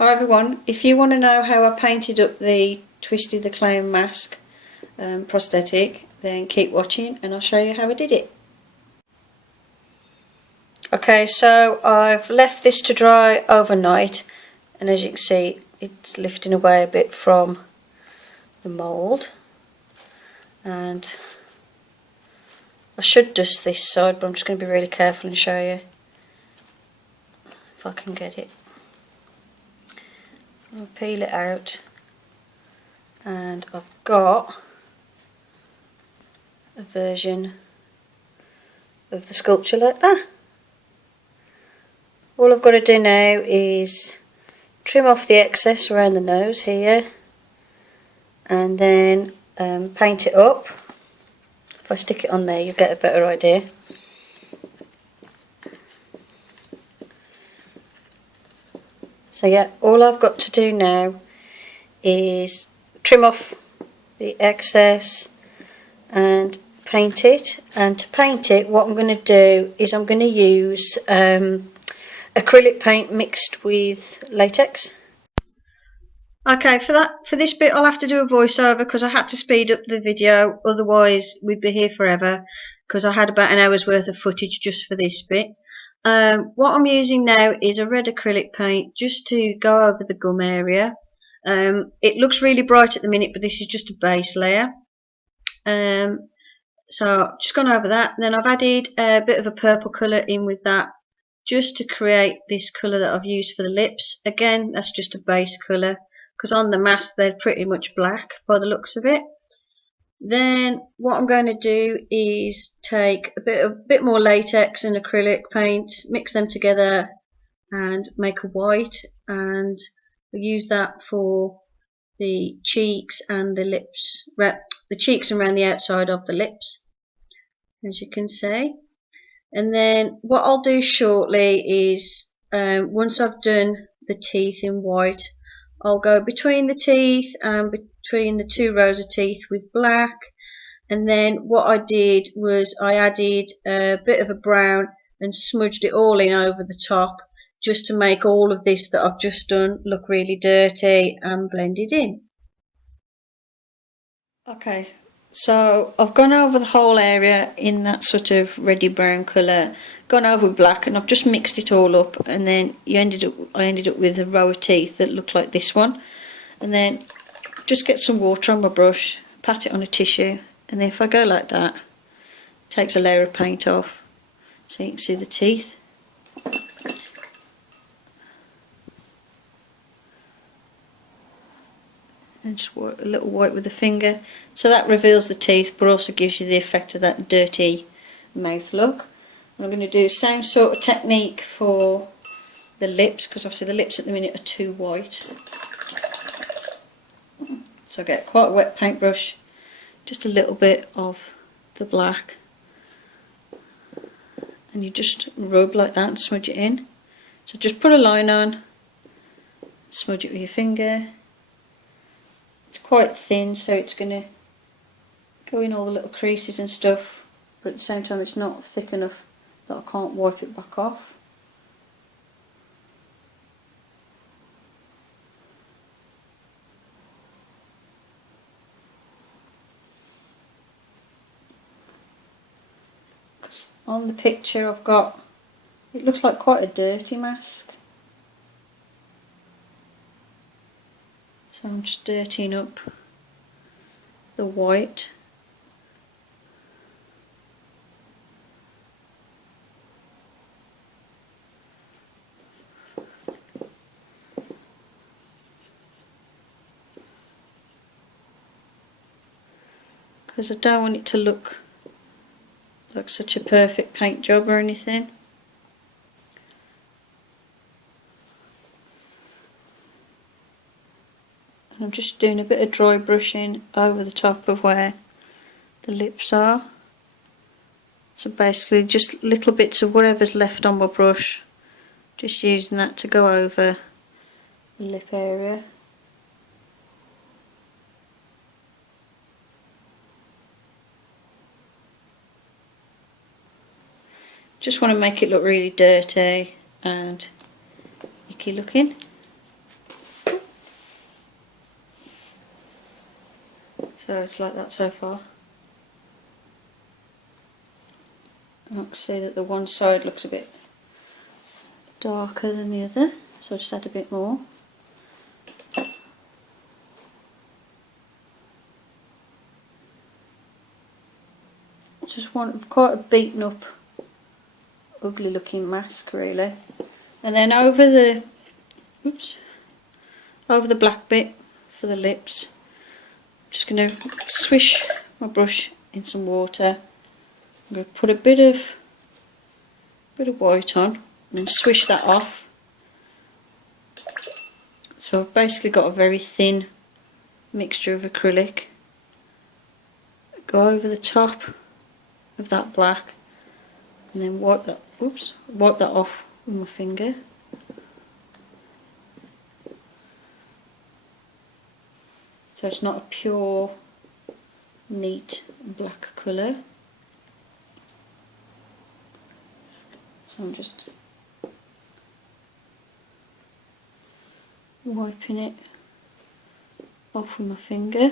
Hi everyone, if you want to know how I painted up the Twisty the Clown mask prosthetic, then keep watching and I'll show you how I did it. Okay, so I've left this to dry overnight, and as you can see it's lifting away a bit from the mould, and I should dust this side, but I'm just going to be really careful and show you if I can get it. I'll peel it out, and I've got a version of the sculpture like that. All I've got to do now is trim off the excess around the nose here, and then paint it up. If I stick it on there you'll get a better idea. So yeah, all I've got to do now is trim off the excess and paint it. And to paint it, what I'm going to do is I'm going to use acrylic paint mixed with latex. Okay, for this bit I'll have to do a voiceover because I had to speed up the video, otherwise we'd be here forever, because I had about an hour's worth of footage just for this bit. What I'm using now is a red acrylic paint just to go over the gum area. It looks really bright at the minute, but this is just a base layer. So just gone over that. Then I've added a bit of a purple colour in with that, just to create this colour that I've used for the lips. Again, that's just a base colour, because on the mask they're pretty much black by the looks of it. Then what I'm going to do is take a bit more latex and acrylic paint, mix them together and make a white, and we'll use that for the cheeks and the lips, the cheeks and around the outside of the lips, as you can see. And then what I'll do shortly is once I've done the teeth in white, I'll go between the teeth and between the two rows of teeth with black. And then what I did was I added a bit of a brown and smudged it all in over the top, just to make all of this that I've just done look really dirty and blended in. Okay, so I've gone over the whole area in that sort of reddy brown colour, gone over with black, and I've just mixed it all up, and then I ended up with a row of teeth that look like this one. And then just get some water on my brush, pat it on a tissue, and then if I go like that, it takes a layer of paint off so you can see the teeth. And just a little white with the finger, so that reveals the teeth but also gives you the effect of that dirty mouth look. And I'm going to do the same sort of technique for the lips, because obviously the lips at the minute are too white. So I get quite a wet paintbrush, just a little bit of the black, and you just rub like that and smudge it in. So just put a line on, smudge it with your finger. It's quite thin, so it's going to go in all the little creases and stuff, but at the same time it's not thick enough that I can't wipe it back off. Because on the picture I've got, it looks like quite a dirty mask. So I'm just dirtying up the white. Because I don't want it to look like such a perfect paint job or anything. I'm just doing a bit of dry brushing over the top of where the lips are. So basically just little bits of whatever's left on my brush, just using that to go over the lip area. Just want to make it look really dirty and icky looking. So it's like that so far. I can see that the one side looks a bit darker than the other, so I'll just add a bit more. Just want quite a beaten up, ugly looking mask really. And then over the black bit for the lips, I'm just going to swish my brush in some water. I'm going to put a bit of white on and then swish that off. So I've basically got a very thin mixture of acrylic. Go over the top of that black and then wipe that off with my finger. So it's not a pure, neat black colour. So I'm just wiping it off with my finger.